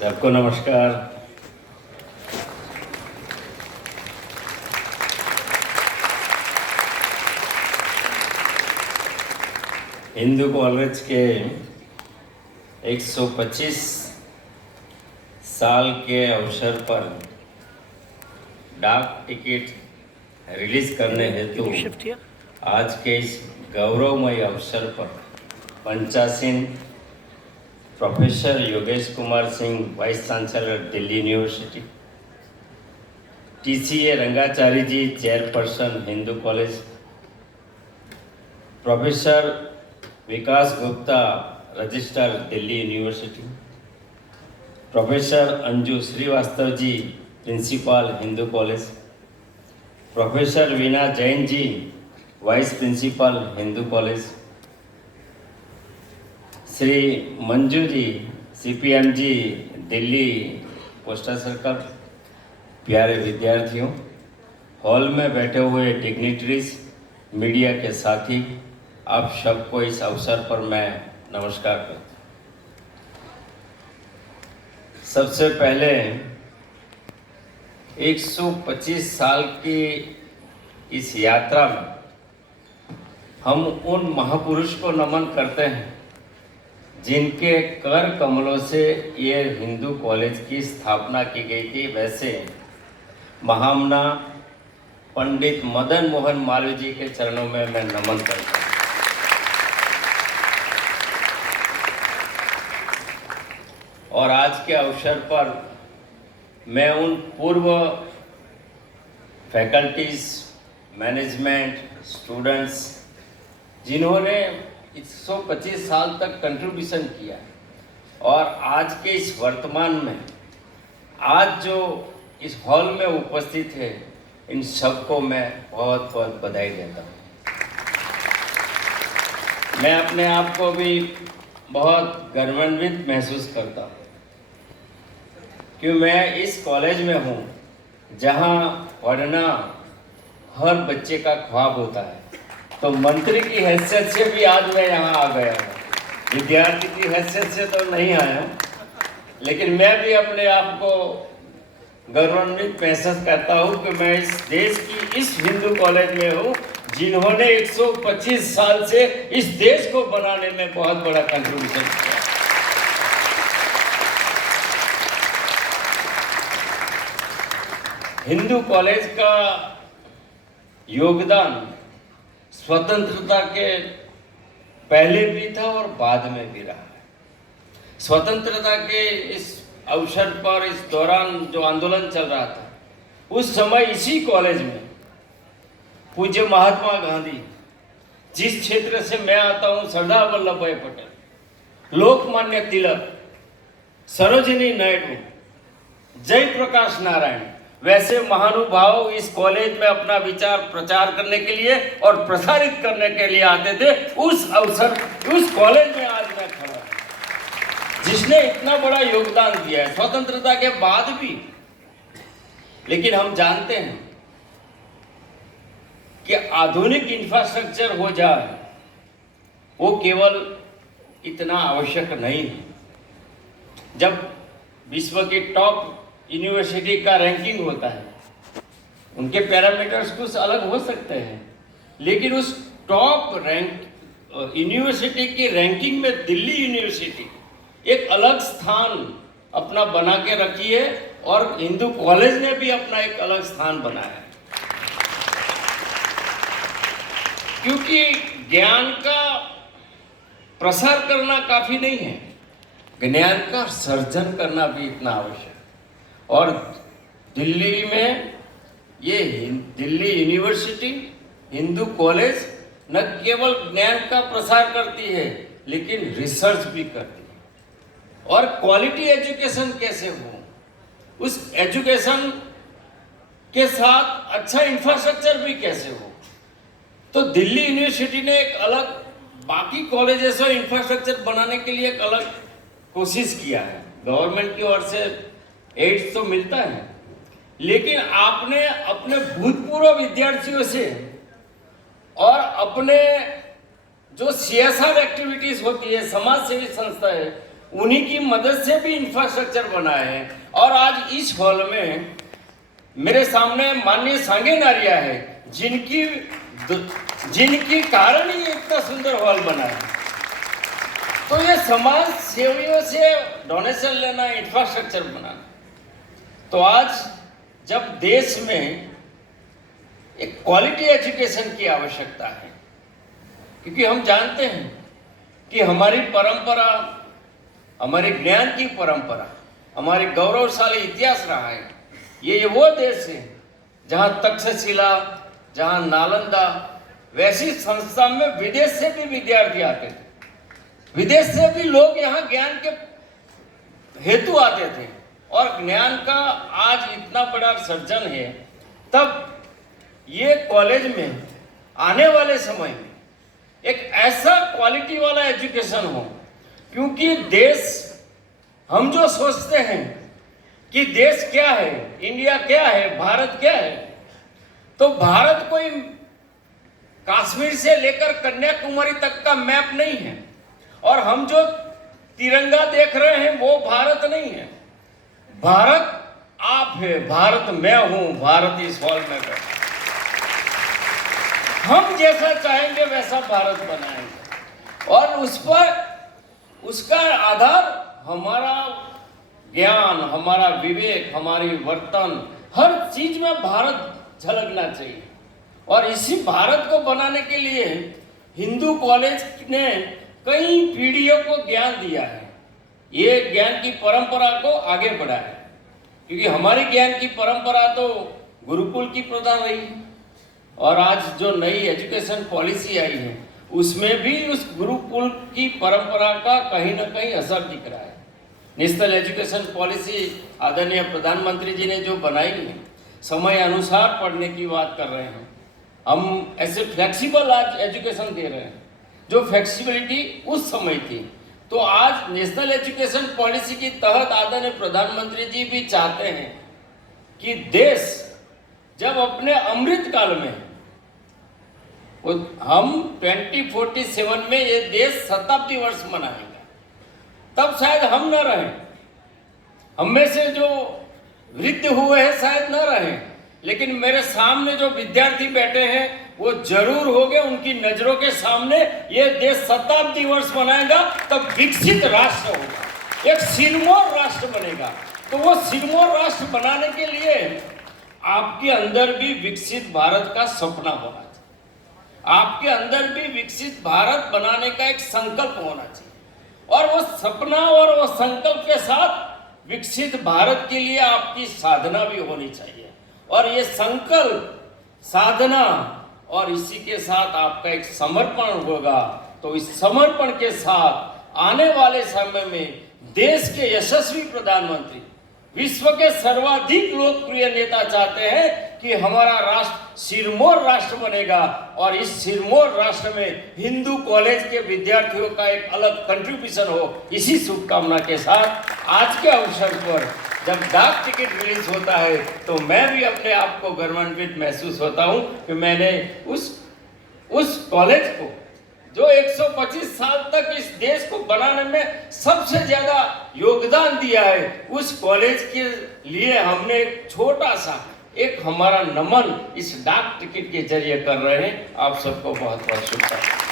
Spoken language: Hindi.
सबको नमस्कार। हिंदू कॉलेज के 125 साल के अवसर पर डाक टिकट रिलीज करने हेतु आज के इस गौरवमय अवसर पर पंचासीन professor Yogesh Kumar Singh, vice chancellor Delhi university, TCA Rangachari ji, chairperson Hindu college, professor Vikas Gupta, registrar Delhi university, professor Anju Srivastava ji, principal Hindu college, professor Veena Jain ji, vice principal Hindu college, Shri Manju ji, CPM ji, Delhi postal circle, प्यारे विद्यार्थियों, हॉल में बैठे हुए डिग्निटरीज, मीडिया के साथी, आप सबको इस अवसर पर मैं नमस्कार करता हूँ। सबसे पहले 125 साल की इस यात्रा में हम उन महापुरुष को नमन करते हैं जिनके कर कमलों से ये हिंदू कॉलेज की स्थापना की गई थी। वैसे महामना पंडित मदन मोहन मालवीय जी के चरणों में मैं नमन करता हूँ। और आज के अवसर पर मैं उन पूर्व फैकल्टीज, मैनेजमेंट, स्टूडेंट्स जिन्होंने 125 साल तक कंट्रीब्यूशन किया और आज के इस वर्तमान में आज जो इस हॉल में उपस्थित है, इन सबको मैं बहुत बहुत बधाई देता हूँ। मैं अपने आप को भी बहुत गर्वान्वित महसूस करता हूँ कि मैं इस कॉलेज में हूँ जहाँ पढ़ना हर बच्चे का ख्वाब होता है। तो मंत्री की हैसियत से भी आज मैं यहाँ आ गया हूँ, विद्यार्थी की हैसियत से तो नहीं आया हूँ, लेकिन मैं भी अपने आप को गौरवान्वित महसूस करता हूँ कि मैं इस देश की इस हिंदू कॉलेज में हूँ जिन्होंने 125 साल से इस देश को बनाने में बहुत बड़ा कंट्रीब्यूशन किया। हिंदू कॉलेज का योगदान स्वतंत्रता के पहले भी था और बाद में भी रहा है। स्वतंत्रता के इस अवसर पर, इस दौरान जो आंदोलन चल रहा था, उस समय इसी कॉलेज में पूज्य महात्मा गांधी, जिस क्षेत्र से मैं आता हूं, सरदार वल्लभ भाई पटेल, लोकमान्य तिलक, सरोजिनी नायडू, जयप्रकाश नारायण, वैसे महानुभाव इस कॉलेज में अपना विचार प्रचार करने के लिए और प्रसारित करने के लिए आते थे। उस अवसर, उस कॉलेज में आज मैं खड़ा हूं जिसने इतना बड़ा योगदान दिया है स्वतंत्रता के बाद भी। लेकिन हम जानते हैं कि आधुनिक इंफ्रास्ट्रक्चर हो जाए वो केवल इतना आवश्यक नहीं है। जब विश्व के टॉप यूनिवर्सिटी का रैंकिंग होता है, उनके पैरामीटर्स कुछ अलग हो सकते हैं, लेकिन उस टॉप रैंक यूनिवर्सिटी की रैंकिंग में दिल्ली यूनिवर्सिटी एक अलग स्थान अपना बना के रखी है और हिंदू कॉलेज ने भी अपना एक अलग स्थान बनाया है। क्योंकि ज्ञान का प्रसार करना काफी नहीं है, ज्ञान का सर्जन करना भी इतना आवश्यक। और दिल्ली में ये दिल्ली यूनिवर्सिटी, हिंदू कॉलेज न केवल ज्ञान का प्रसार करती है लेकिन रिसर्च भी करती है। और क्वालिटी एजुकेशन कैसे हो, उस एजुकेशन के साथ अच्छा इंफ्रास्ट्रक्चर भी कैसे हो। तो दिल्ली यूनिवर्सिटी ने एक अलग, बाकी कॉलेजेस और इंफ्रास्ट्रक्चर बनाने के लिए एक अलग कोशिश किया है। गवर्नमेंट की ओर से एड्स तो मिलता है, लेकिन आपने अपने भूतपूर्व विद्यार्थियों से और अपने जो CSR एक्टिविटीज होती है, समाज सेवी संस्था है, उन्हीं की मदद से भी इंफ्रास्ट्रक्चर बना है। और आज इस हॉल में मेरे सामने माननीय सांगे नारिया है, जिनकी कारण ही इतना सुंदर हॉल बना है। तो ये समाज सेवियों से डोनेशन लेना, इंफ्रास्ट्रक्चर बनाना। तो आज जब देश में एक क्वालिटी एजुकेशन की आवश्यकता है, क्योंकि हम जानते हैं कि हमारी परंपरा, हमारे ज्ञान की परंपरा, हमारे गौरवशाली इतिहास रहा है। ये वो देश है जहाँ तक्षशिला, जहाँ नालंदा, वैसी संस्था में विदेश से भी विद्यार्थी आते थे, विदेश से भी लोग यहाँ ज्ञान के हेतु आते थे। और ज्ञान का आज इतना बड़ा सर्जन है। तब ये कॉलेज में आने वाले समय में एक ऐसा क्वालिटी वाला एजुकेशन हो, क्योंकि देश, हम जो सोचते हैं कि देश क्या है, इंडिया क्या है, भारत क्या है, तो भारत कोई कश्मीर से लेकर कन्याकुमारी तक का मैप नहीं है। और हम जो तिरंगा देख रहे हैं वो भारत नहीं है। भारत आप है, भारत मैं हूं, भारत इस हॉल में बैठा। हम जैसा चाहेंगे वैसा भारत बनाएंगे, और उस पर उसका आधार हमारा ज्ञान, हमारा विवेक, हमारी वर्तन, हर चीज में भारत झलकना चाहिए। और इसी भारत को बनाने के लिए हिंदू कॉलेज ने कई पीढ़ियों को ज्ञान दिया है। ये ज्ञान की परंपरा को आगे बढ़ाया है, क्योंकि हमारी ज्ञान की परंपरा तो गुरुकुल की प्रथा रही है। और आज जो नई एजुकेशन पॉलिसी आई है उसमें भी उस गुरुकुल की परंपरा का कहीं ना कहीं असर दिख रहा है। नेशनल एजुकेशन पॉलिसी आदरणीय प्रधानमंत्री जी ने जो बनाई है, समय अनुसार पढ़ने की बात कर रहे हैं। हम ऐसे फ्लेक्सिबल आज एजुकेशन दे रहे हैं, जो फ्लेक्सिबिलिटी उस समय थी। तो आज नेशनल एजुकेशन पॉलिसी के तहत आदरणीय प्रधानमंत्री जी भी चाहते हैं कि देश जब अपने अमृत काल में, हम 2047 में ये देश शताब्दी वर्ष मनाएगा, तब शायद हम न रहें, हम में से जो वृद्ध हुए हैं शायद न रहें, लेकिन मेरे सामने जो विद्यार्थी बैठे हैं वो जरूर होंगे। उनकी नजरों के सामने ये देश शताब्दी वर्ष मनाएगा, तब विकसित राष्ट्र होगा, एक सिरमौर राष्ट्र बनेगा। तो वो सिरमौर राष्ट्र बनाने के लिए आपके अंदर भी विकसित भारत का सपना होना चाहिए, आपके अंदर भी विकसित भारत बनाने का एक संकल्प होना चाहिए। और वो सपना और वो संकल्प के साथ विकसित भारत के लिए आपकी साधना भी होनी चाहिए। और ये संकल्प, साधना और इसी के साथ आपका एक समर्पण होगा। तो इस समर्पण के साथ आने वाले समय में देश के यशस्वी प्रधानमंत्री, विश्व के सर्वाधिक लोकप्रिय नेता चाहते हैं कि हमारा राष्ट्र सिरमौर राष्ट्र बनेगा। और इस सिरमौर राष्ट्र में हिंदू कॉलेज के विद्यार्थियों का एक अलग कंट्रीब्यूशन हो। इसी शुभकामना के साथ आज के अवसर पर जब डाक टिकट रिलीज होता है तो मैं भी अपने आप को गर्वान्वित महसूस होता हूं कि मैंने उस कॉलेज को, जो 125 साल तक इस देश को बनाने में सबसे ज्यादा योगदान दिया है, उस कॉलेज के लिए हमने एक छोटा सा एक हमारा नमन इस डाक टिकट के जरिए कर रहे हैं। आप सबको बहुत बहुत शुभकामनाएं।